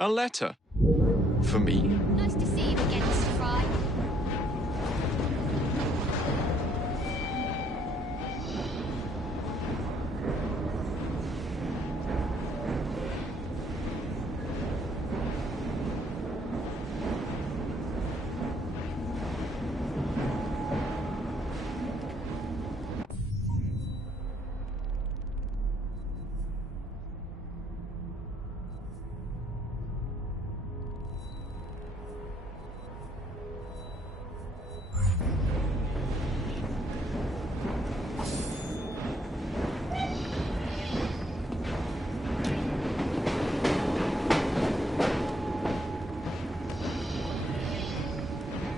A letter? For me? Nice to see you again, Mr. Fry.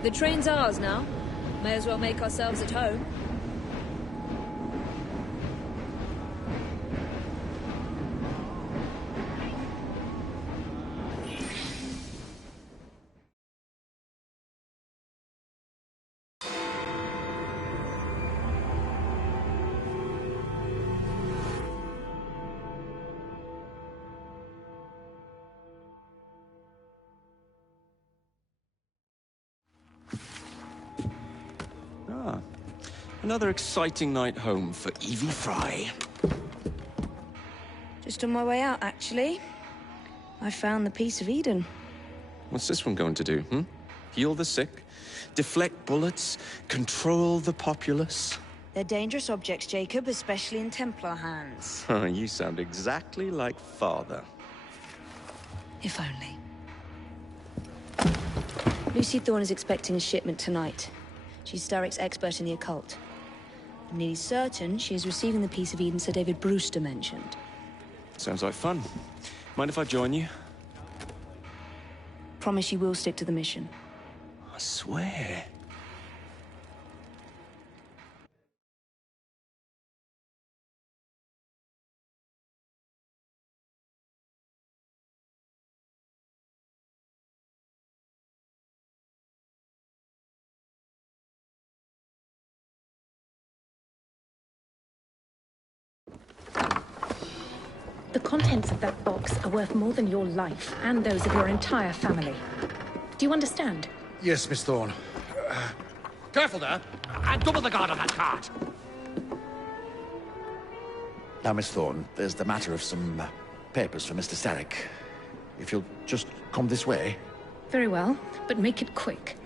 The train's ours now. May as well make ourselves at home. Another exciting night home for Evie Fry. Just on my way out, actually. I found the piece of Eden. What's this one going to do, Heal the sick, deflect bullets, control the populace? They're dangerous objects, Jacob, especially in Templar hands. You sound exactly like Father. If only. Lucy Thorne is expecting a shipment tonight. She's Starrick's expert in the occult. I'm nearly certain she is receiving the piece of Eden Sir David Brewster mentioned. Sounds like fun. Mind if I join you? Promise you will stick to the mission. I swear. The contents of that box are worth more than your life and those of your entire family. Do you understand? Yes, Miss Thorne. Careful there! And double the guard on that cart! Now, Miss Thorne, there's the matter of some papers for Mr. Starrick. If you'll just come this way. Very well, but make it quick.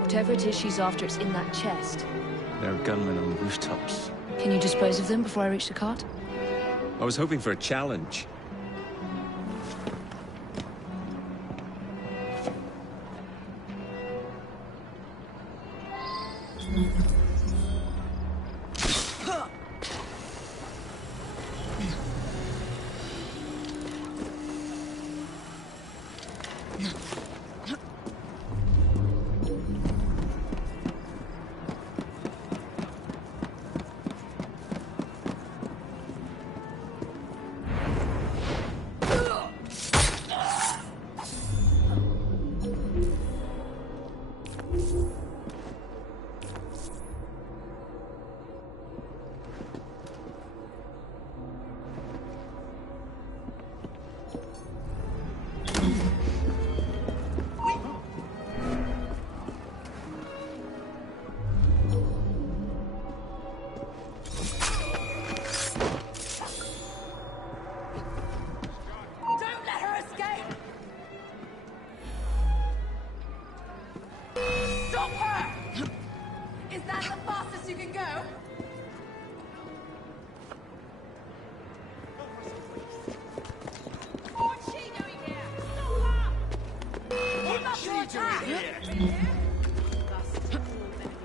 Whatever it is she's after, it's in that chest. There are gunmen on rooftops. Can you dispose of them before I reach the cart? I was hoping for a challenge.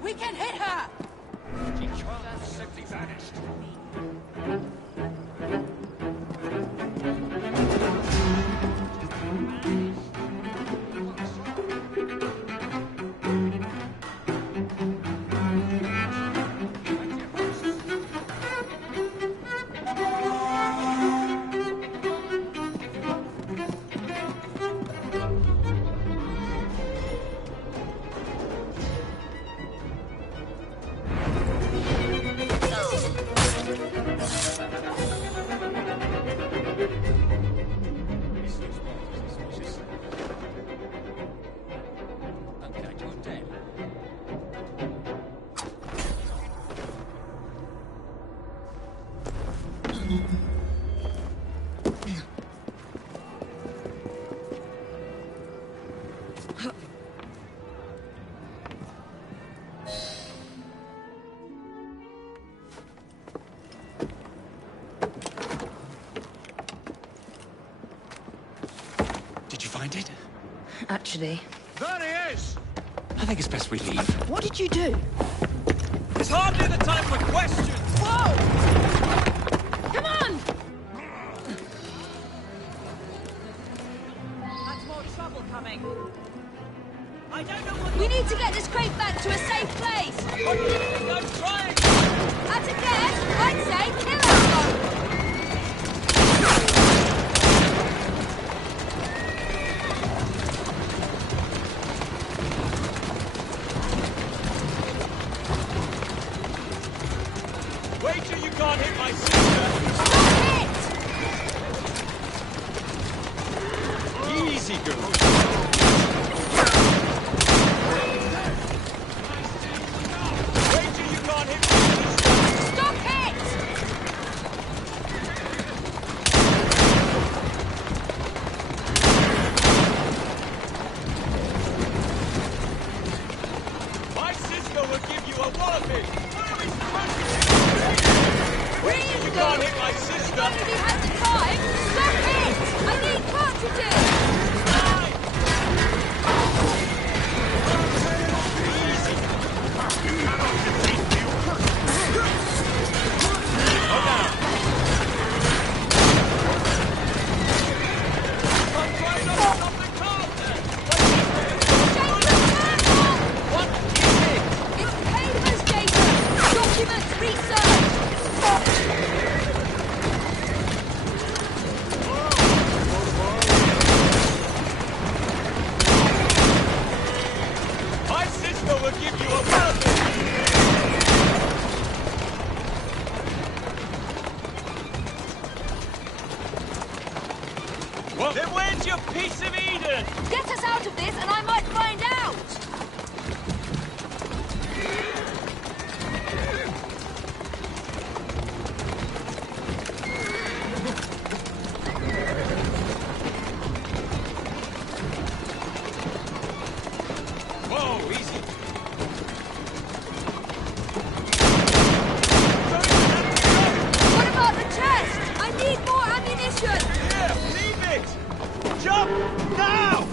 We can hit her! Simply vanished. find it? Actually, There he is! I think it's best we leave. what did you do? It's hardly the time for questions! Whoa! Come on! That's more trouble coming. I don't know what... We need to get this crate back to a safe place. What do you think I'm trying? At a guess, I'd say kill her. Wait till you can't hit my sister! Easy, girl. Wait till you can't hit my sister! Stop it! My sister will give you a walloping! What are we supposed to do? Wait till you can't hit my sister! Nobody has the time. Stop it! I need cartridges. I'm trying not to stop the car there! What is it? It's papers, Jacob. Documents, research. My sister will give you a walloping! Well, then where's your piece of Eden? Get us out of this and I might find out. Whoa, easy. What about the chest? I need more ammunition. Here, leave it! Jump! Now!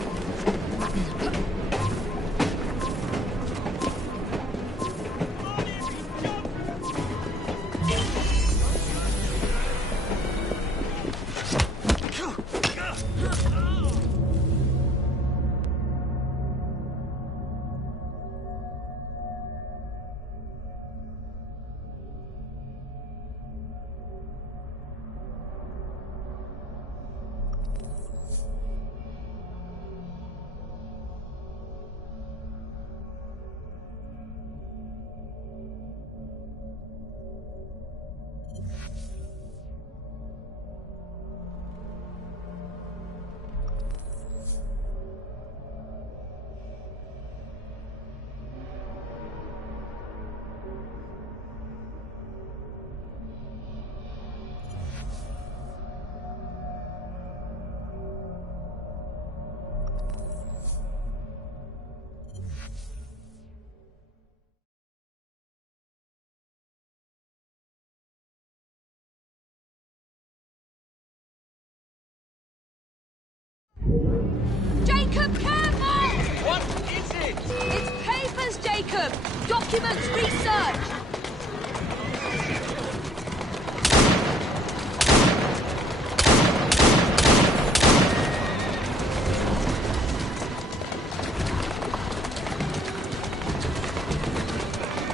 Jacob, careful! What is it? It's papers, Jacob. Documents, research.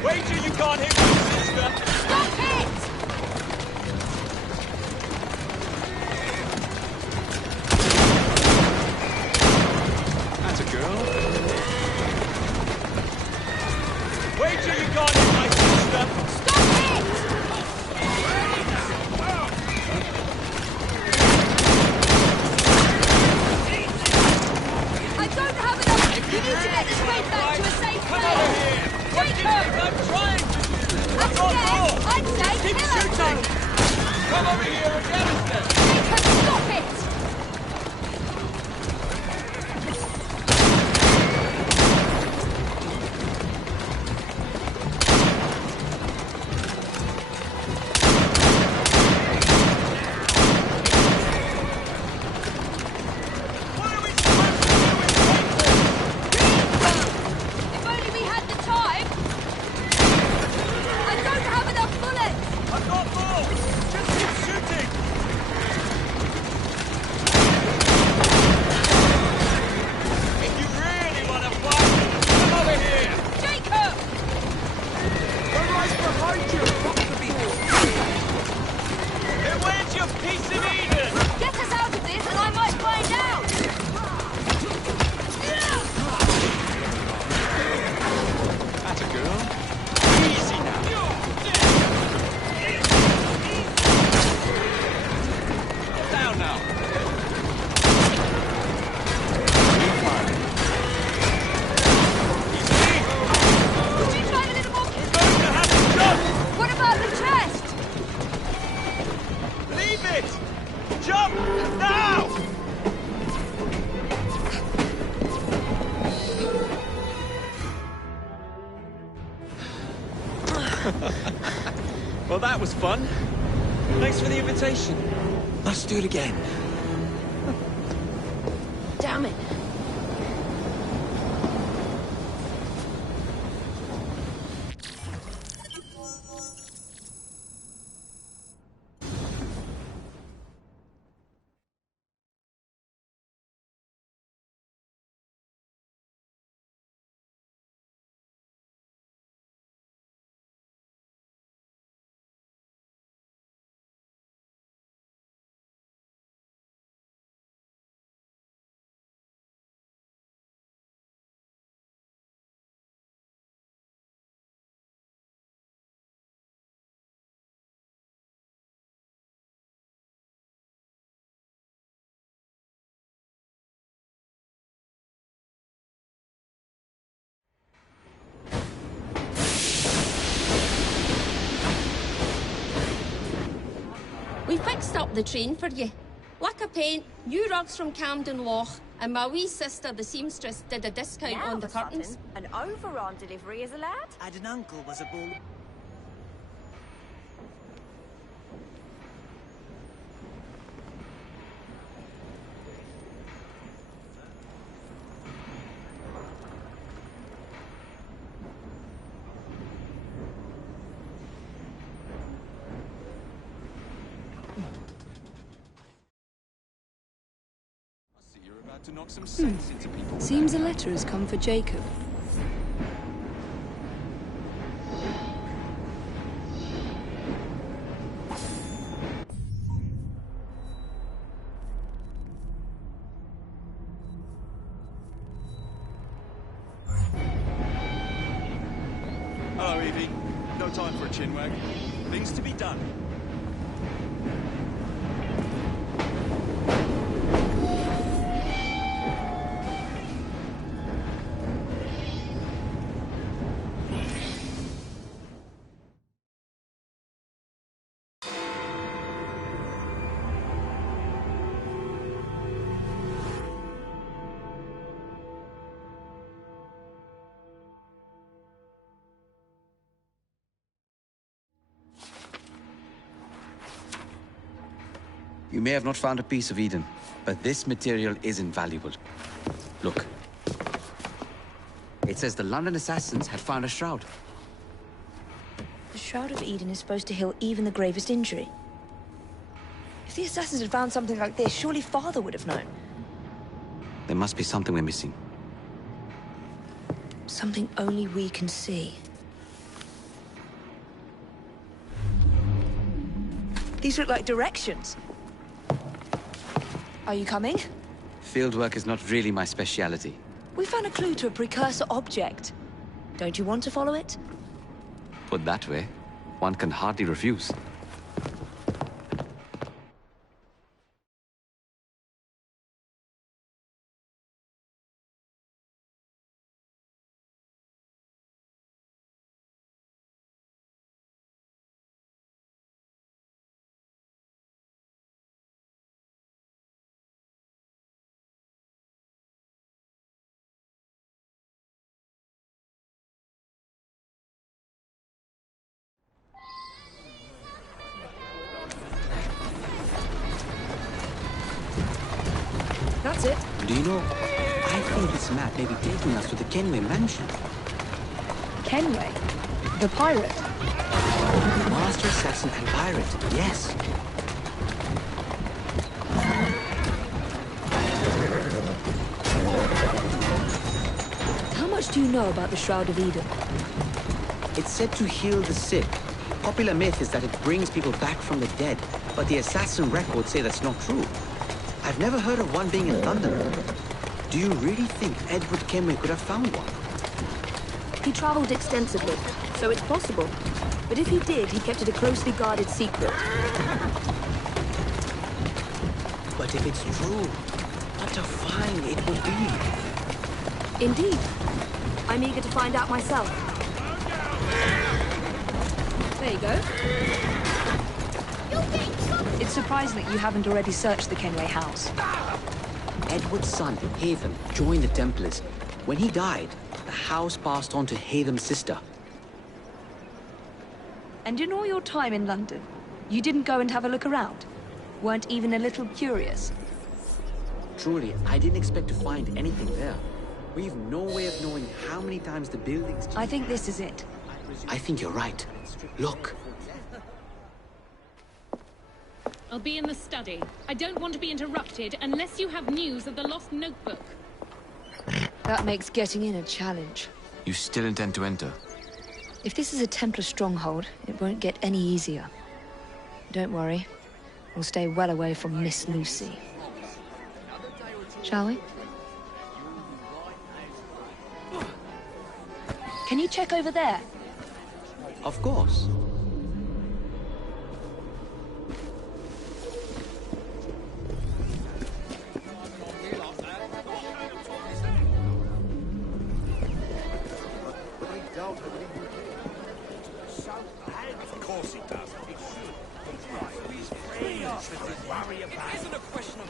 Wait till you can't hit my sister! Stop it! That's a girl. Wait till you can't hit my sister! Stop it! I don't have enough. You need to get this crate back to a safe Come over place. here! What do you think I'm trying to do? That's Your again, fault! I'd say Keep kill her. shooting! Come over here and get us then! Jacob, stop it! What are we supposed Well, that was fun. Thanks for the invitation. Let's do it again. Damn it. We fixed up the train for you. Lick of paint, new rugs from Camden Loch, and my wee sister, the seamstress, did a discount Now on the of a sudden, curtains. an overrun delivery is allowed? I had an uncle was a bull. I see you're about to knock some sense into people. Seems a letter has come for Jacob. Hello, Evie. No time for a chinwag. Things to be done. You may have not found a piece of Eden, but this material is invaluable. Look. It says the London assassins had found a shroud. The Shroud of Eden is supposed to heal even the gravest injury. If the assassins had found something like this, surely Father would have known. There must be something we're missing. Something only we can see. These look like directions. Are you coming? Fieldwork is not really my speciality. We found a clue to a precursor object. Don't you want to follow it? Put that way, one can hardly refuse. That's it. Do you know, I think this map may be taking us to the Kenway mansion. Kenway? The pirate? Master assassin and pirate, yes. How much do you know about the Shroud of Eden? It's said to heal the sick. Popular myth is that it brings people back from the dead, but the assassin records say that's not true. I've never heard of one being in London. Do you really think Edward Kenway could have found one? He traveled extensively, so it's possible. But if he did, he kept it a closely guarded secret. But if it's true, what a find it would be. Indeed. I'm eager to find out myself. There you go. It's surprising that you haven't already searched the Kenway house. Edward's son, Hatham, joined the Templars. When he died, the house passed on to Hatham's sister. And in all your time in London, you didn't go and have a look around? Weren't even a little curious? Truly, I didn't expect to find anything there. We've no way of knowing how many times the buildings... I think this is it. I think you're right. Look. I'll be in the study. I don't want to be interrupted unless you have news of the lost notebook. That makes getting in a challenge. You still intend to enter? If this is a Templar stronghold, it won't get any easier. Don't worry. We'll stay well away from Miss Lucy. Shall we? Can you check over there? Of course. Of course he does. It should. He's right. He's free. Shouldn't worry about it. It isn't a question of...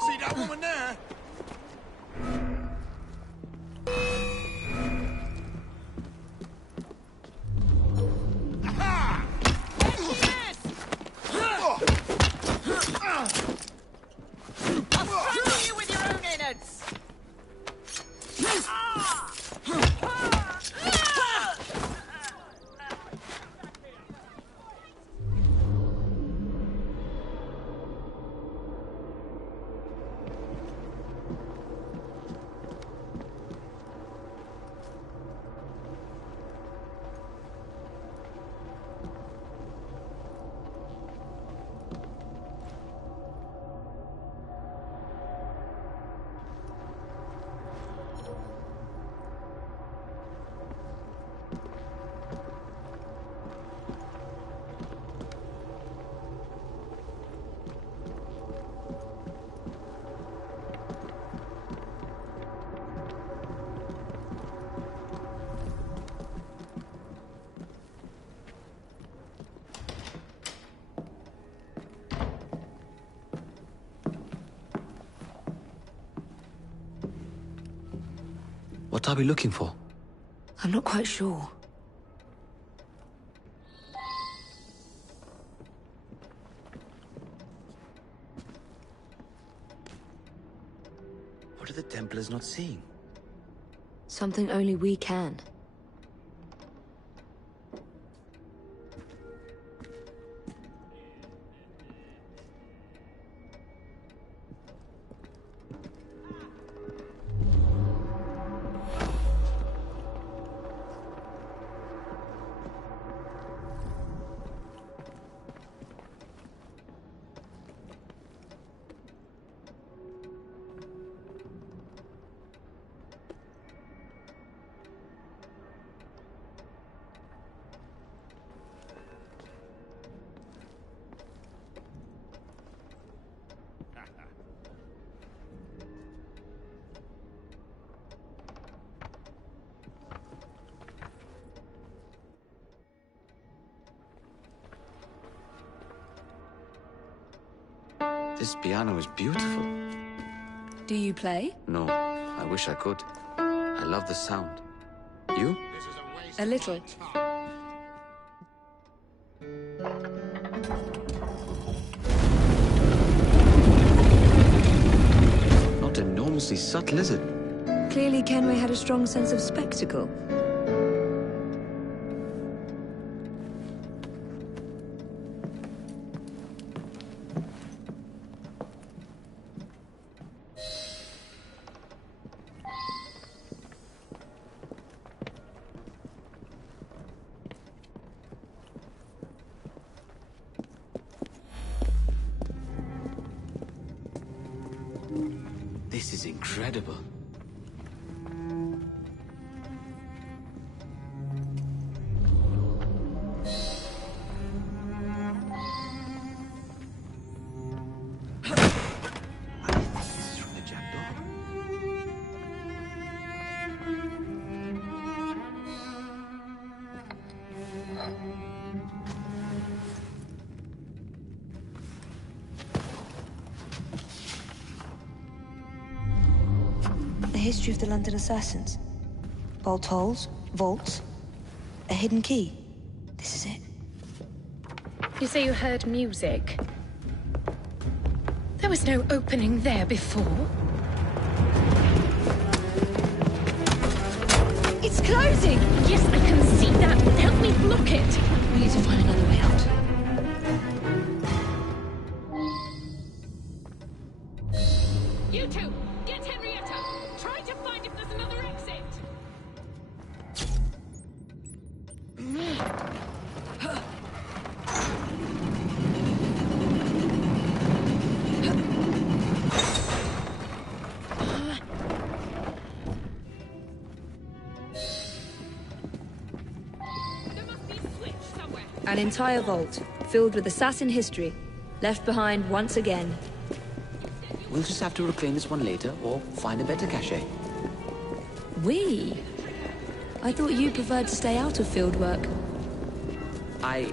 See that woman there? Aha! There she is! I'll strangle you with your own innards! What are we looking for? I'm not quite sure. What are the Templars not seeing? Something only we can. This piano is beautiful. Do you play? No, I wish I could. I love the sound. You? A little. Not enormously subtle, is it? Clearly Kenway had a strong sense of spectacle. This is incredible. the history of the London assassins. Bolt holes, vaults, a hidden key. This is it. You say you heard music? There was no opening there before. It's closing! Yes, I can see that. Help me block it. We need to find another way out. You two, get Henrietta. Try to find if there's another exit. There must be a switch somewhere. An entire vault, filled with assassin history, left behind once again. We'll just have to reclaim this one later, or find a better cache. We? I thought you preferred to stay out of field work. I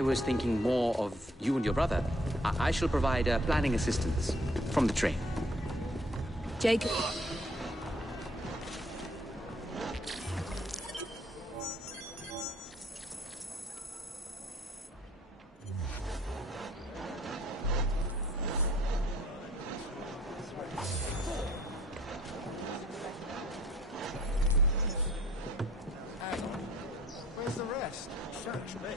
was thinking more of you and your brother. I shall provide planning assistance from the train. Jacob... Where's the rest? Search me.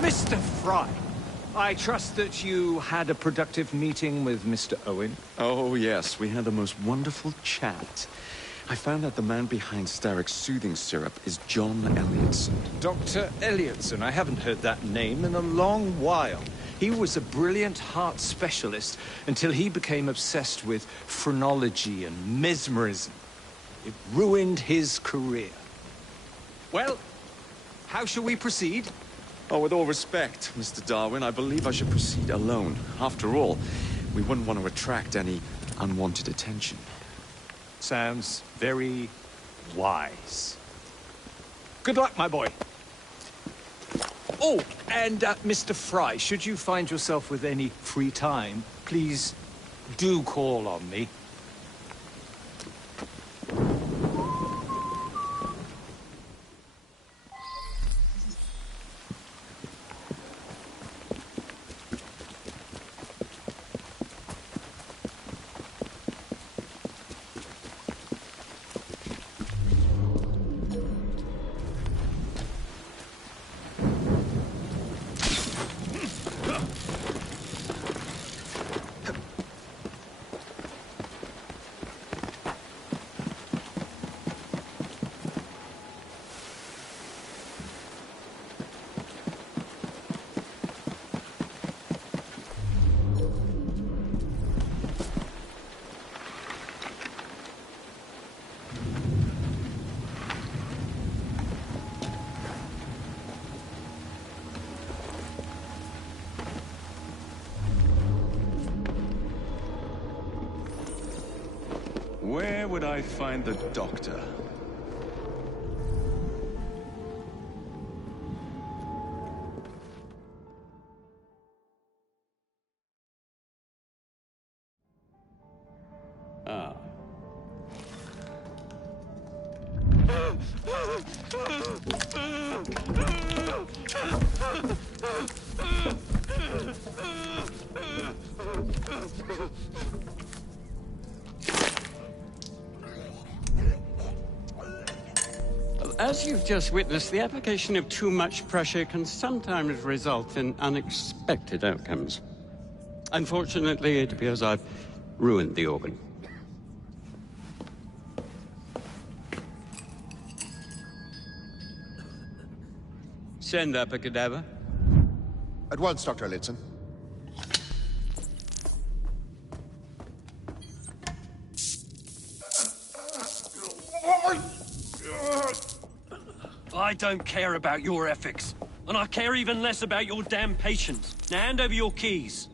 Mr. Fry, I trust that you had a productive meeting with Mr. Owen. Oh, yes, we had the most wonderful chat. I found out the man behind Starrick's soothing syrup is John Elliotson. Dr. Elliotson, I haven't heard that name in a long while. He was a brilliant heart specialist until he became obsessed with phrenology and mesmerism. It ruined his career. Well, how shall we proceed? Oh, with all respect, Mr. Darwin, I believe I should proceed alone. After all, we wouldn't want to attract any unwanted attention. Sounds very wise. Good luck, my boy. Oh, and Mr. Fry, should you find yourself with any free time, please do call on me. Where would I find the doctor? Ah. As you've just witnessed, the application of too much pressure can sometimes result in unexpected outcomes. Unfortunately, it appears I've ruined the organ. Send up a cadaver. At once, Dr. Lidson. I don't care about your ethics. And I care even less about your damn patience. Now hand over your keys.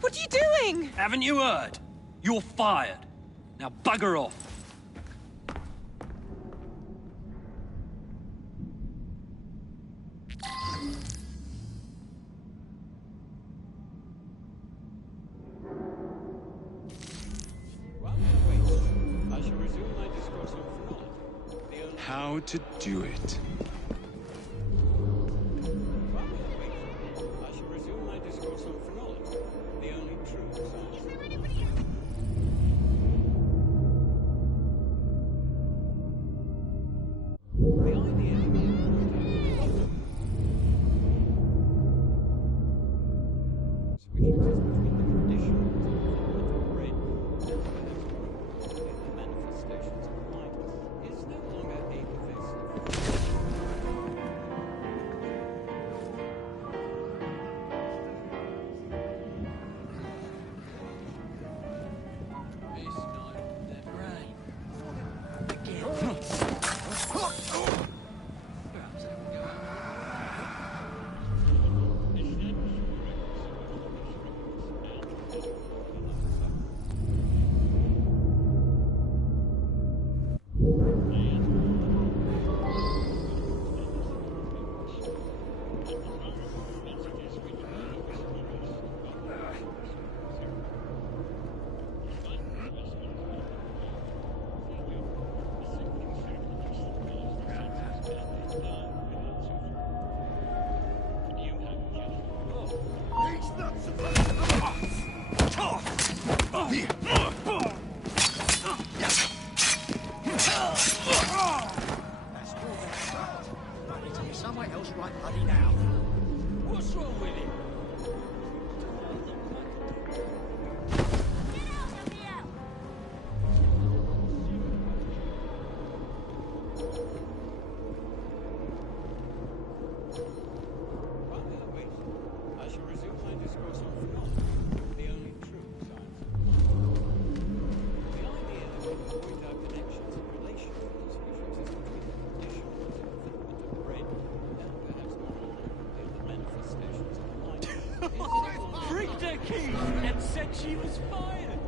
What are you doing? Haven't you heard? You're fired. Now bugger off. How to do it. Bring their keys and said she was fired.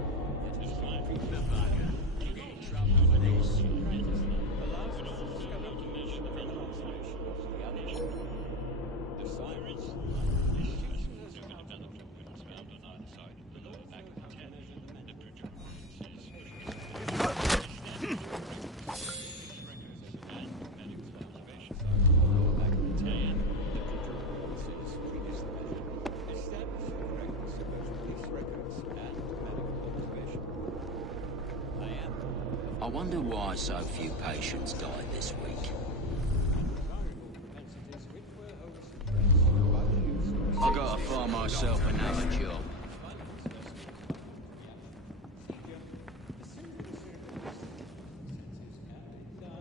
I wonder why so few patients died this week. I gotta find myself another job.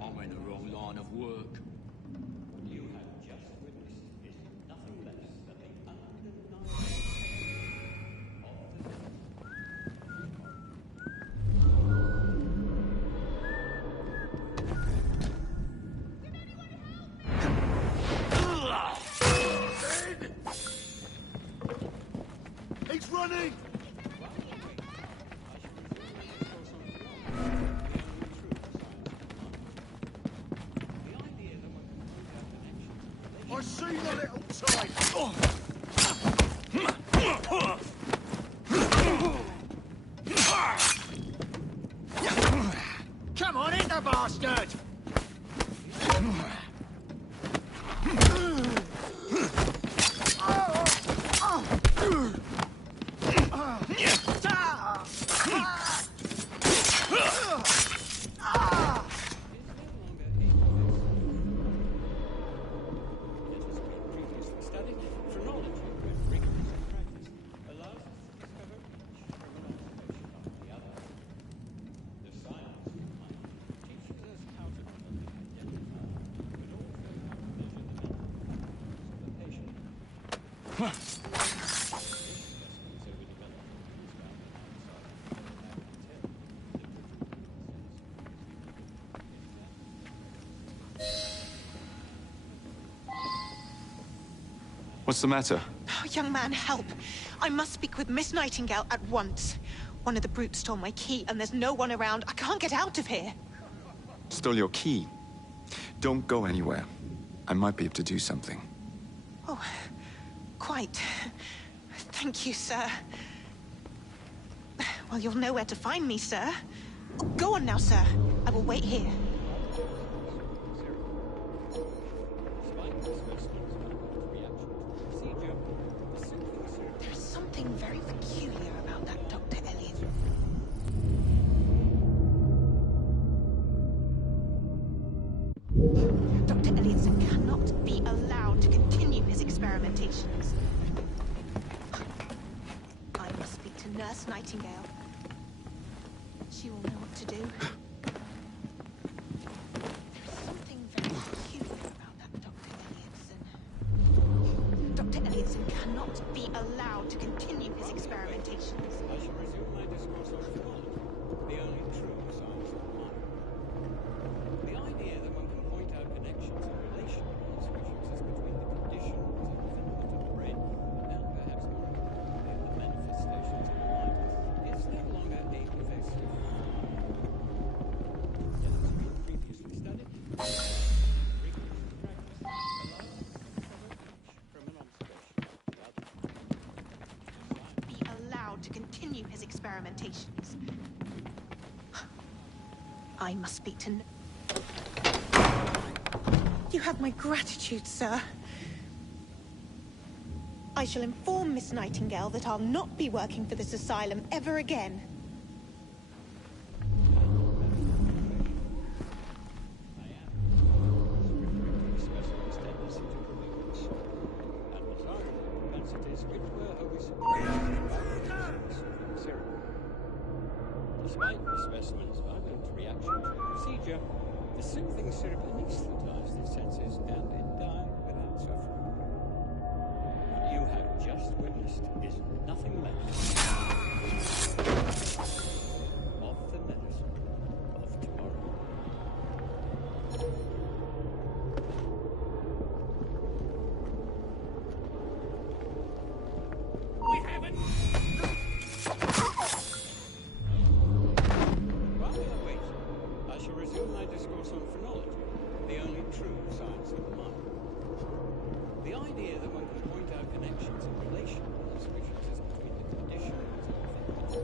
I'm in the wrong line of work. running! I see the little tide! Come on, hit the bastard! What's the matter? Oh, young man, help. I must speak with Miss Nightingale at once. One of the brutes stole my key, and there's no one around. I can't get out of here. Stole your key. Don't go anywhere. I might be able to do something. Oh, quite. Thank you, sir. Well, you'll know where to find me, sir. Go on now, sir. I will wait here. There's something very peculiar about that Dr. Elliot. Dr. Elliotson cannot be allowed to continue his experimentations. I must speak to Nurse Nightingale. She will know what to do. There's something very peculiar about that Dr. Elliotson. Dr. Elliotson cannot be allowed to continue his experimentations. I shall resume my discourse on philology, the only true science of mind. The idea that one can point out connections and relations which exist between the conditions and development of the brain, and perhaps more importantly, the manifestations of the mind, is no longer a pervasive. Yet it's been previously studied, rigorously practiced, allows us to discover each from an observation of the other. Be allowed to continue his experimentations. I must speak to... You have my gratitude, sir. I shall inform Miss Nightingale that I'll not be working for this asylum ever again. Specimens' tendency to delinquence, and desirable propensities which were always suppressed by the serum. Despite the specimen's violent reaction to the procedure, the soothing syrup anesthetized his senses and it died without suffering. What you have just witnessed is nothing less of the medicine of tomorrow. We haven't! While we are waiting, I shall resume my discourse on phrenology, the only true science of the mind. The idea that one can point out connections and relations which exist between the conditions of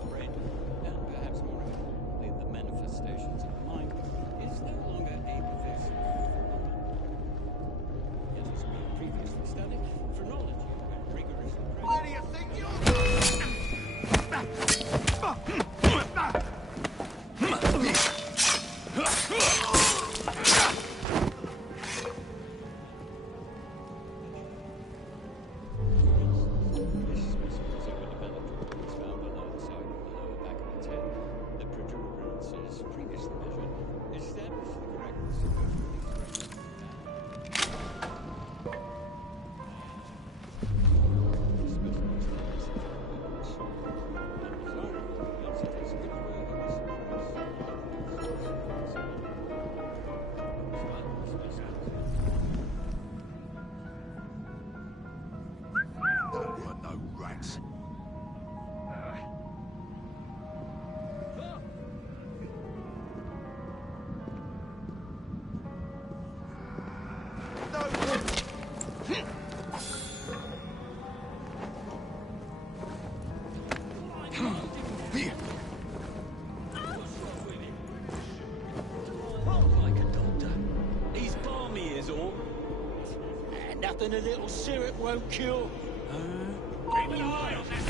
then a little syrup won't cure. Keep an eye on that.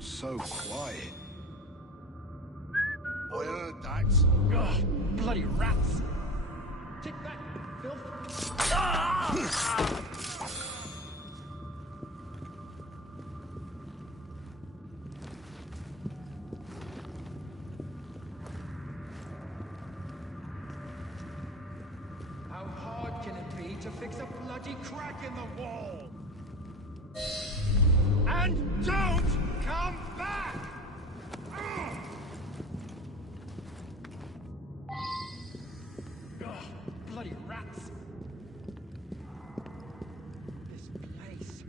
So quiet. I heard that. Ugh, bloody rats! Take that, filth! How hard can it be to fix a bloody crack in the wall? And don't come back! Ugh, bloody rats! This place,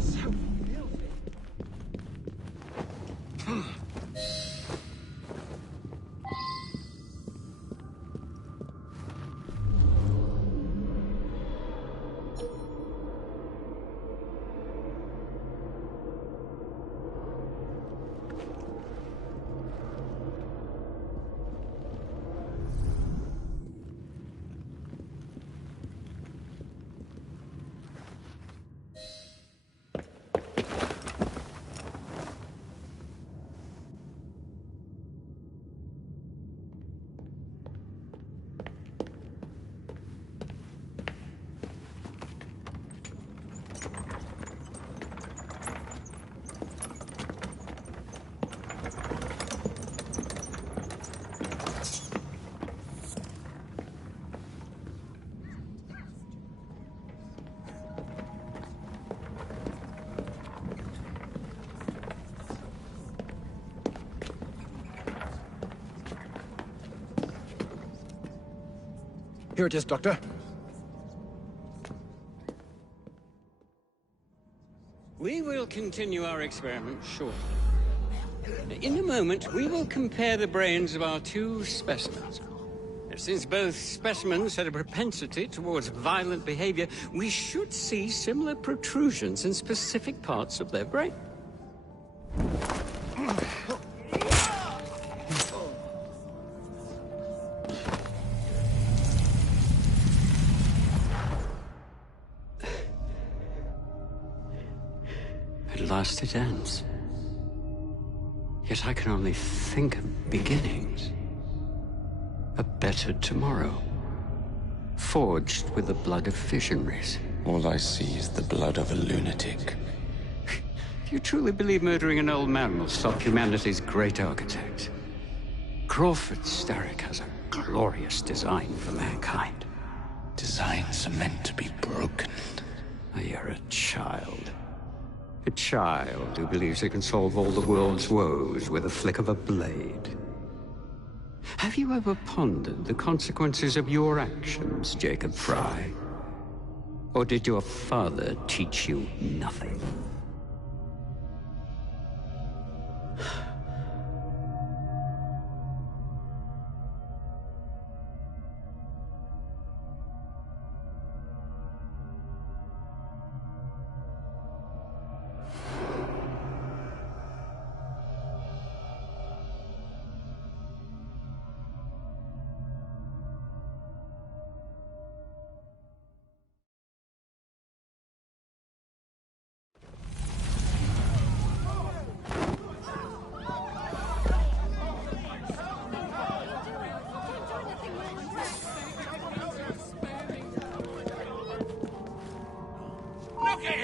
so filthy. Here it is, Doctor. We will continue our experiment shortly. In a moment, we will compare the brains of our two specimens. Since both specimens had a propensity towards violent behavior, we should see similar protrusions in specific parts of their brain. At last it ends. Yet I can only think of beginnings. A better tomorrow. Forged with the blood of visionaries. All I see is the blood of a lunatic. Do you truly believe murdering an old man will stop humanity's great architect? Crawford Starrick has a glorious design for mankind. Designs are meant to be broken. You're a child. A child who believes it can solve all the world's woes with a flick of a blade. Have you ever pondered the consequences of your actions, Jacob Fry? Or did your father teach you nothing?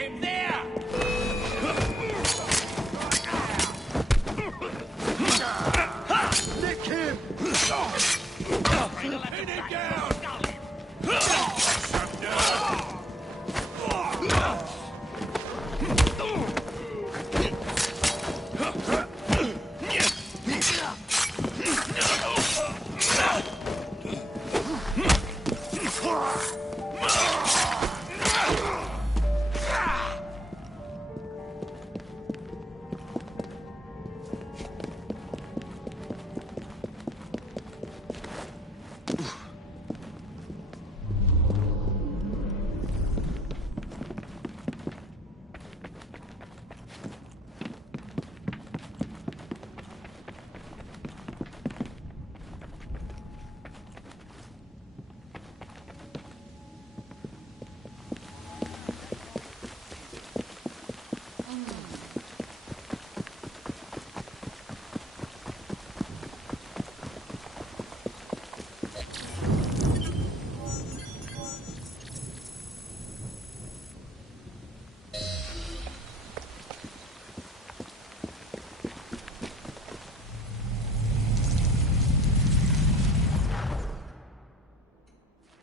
him! There! Nick him! Pin him down!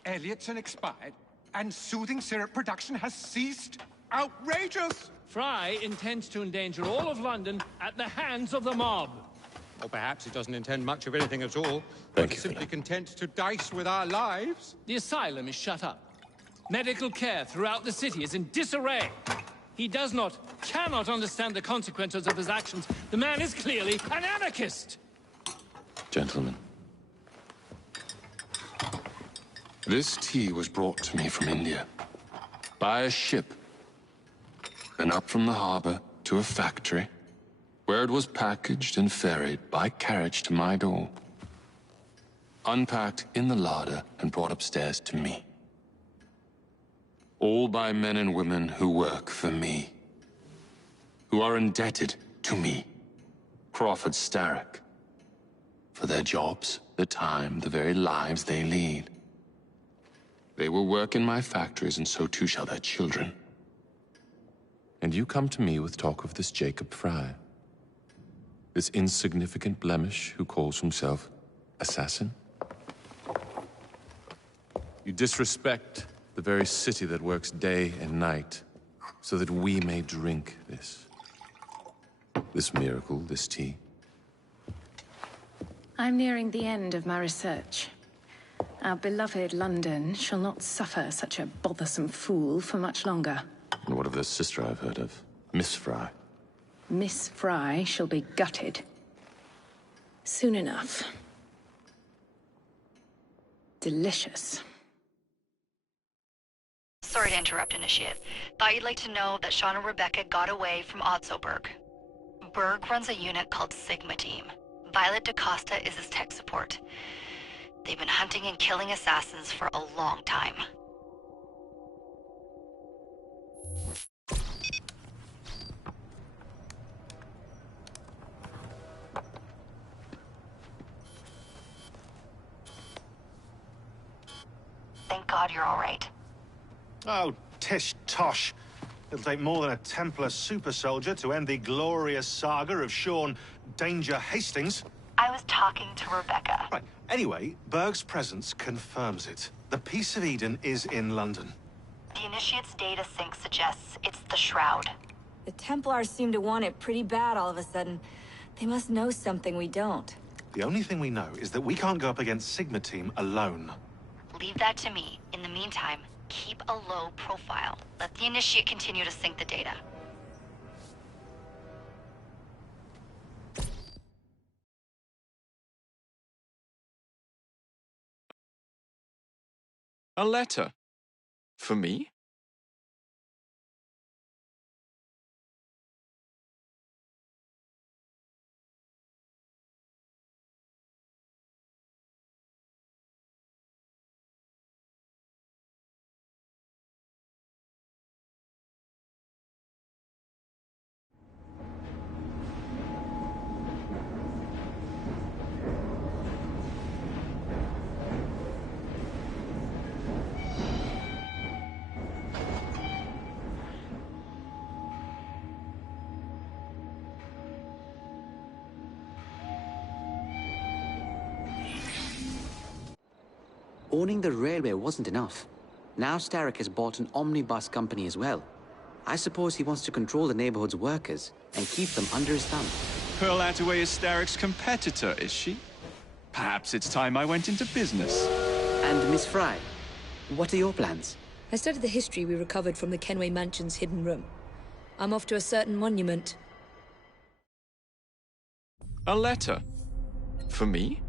Elliotson expired, and soothing syrup production has ceased? Outrageous! Fry intends to endanger all of London at the hands of the mob. Or perhaps he doesn't intend much of anything at all, but is simply content to dice with our lives. The asylum is shut up. Medical care throughout the city is in disarray. He cannot understand the consequences of his actions. The man is clearly an anarchist! Gentlemen. This tea was brought to me from India. By a ship. Then up from the harbor to a factory, where it was packaged and ferried by carriage to my door. Unpacked in the larder and brought upstairs to me. All by men and women who work for me. Who are indebted to me, Crawford Starrick. For their jobs, the time, the very lives they lead. They will work in my factories, and so too shall their children. And you come to me with talk of this Jacob Fry. This insignificant blemish who calls himself assassin? You disrespect the very city that works day and night, so that we may drink this. This miracle, this tea. I'm nearing the end of my research. Our beloved London shall not suffer such a bothersome fool for much longer. And what of the sister I've heard of? Miss Fry. Miss Fry shall be gutted. Soon enough. Delicious. Sorry to interrupt, Initiate. Thought you'd like to know that Sean and Rebecca got away from Otzoberg. Berg runs a unit called Sigma Team. Violet DaCosta is his tech support. They've been hunting and killing assassins for a long time. Thank God you're all right. Oh, tish tosh. It'll take more than a Templar super soldier to end the glorious saga of Sean Danger Hastings. I was talking to Rebecca. Right. Anyway, Berg's presence confirms it. The Peace of Eden is in London. The Initiate's data sync suggests it's the Shroud. The Templars seem to want it pretty bad all of a sudden. They must know something we don't. The only thing we know is that we can't go up against Sigma Team alone. Leave that to me. In the meantime, keep a low profile. Let the Initiate continue to sync the data. A letter? For me? Owning the railway wasn't enough. Now Starrick has bought an omnibus company as well. I suppose he wants to control the neighborhood's workers and keep them under his thumb. Pearl Attaway is Starrick's competitor, is she? Perhaps it's time I went into business. And Miss Fry, what are your plans? I studied the history we recovered from the Kenway Mansion's hidden room. I'm off to a certain monument. A letter? For me?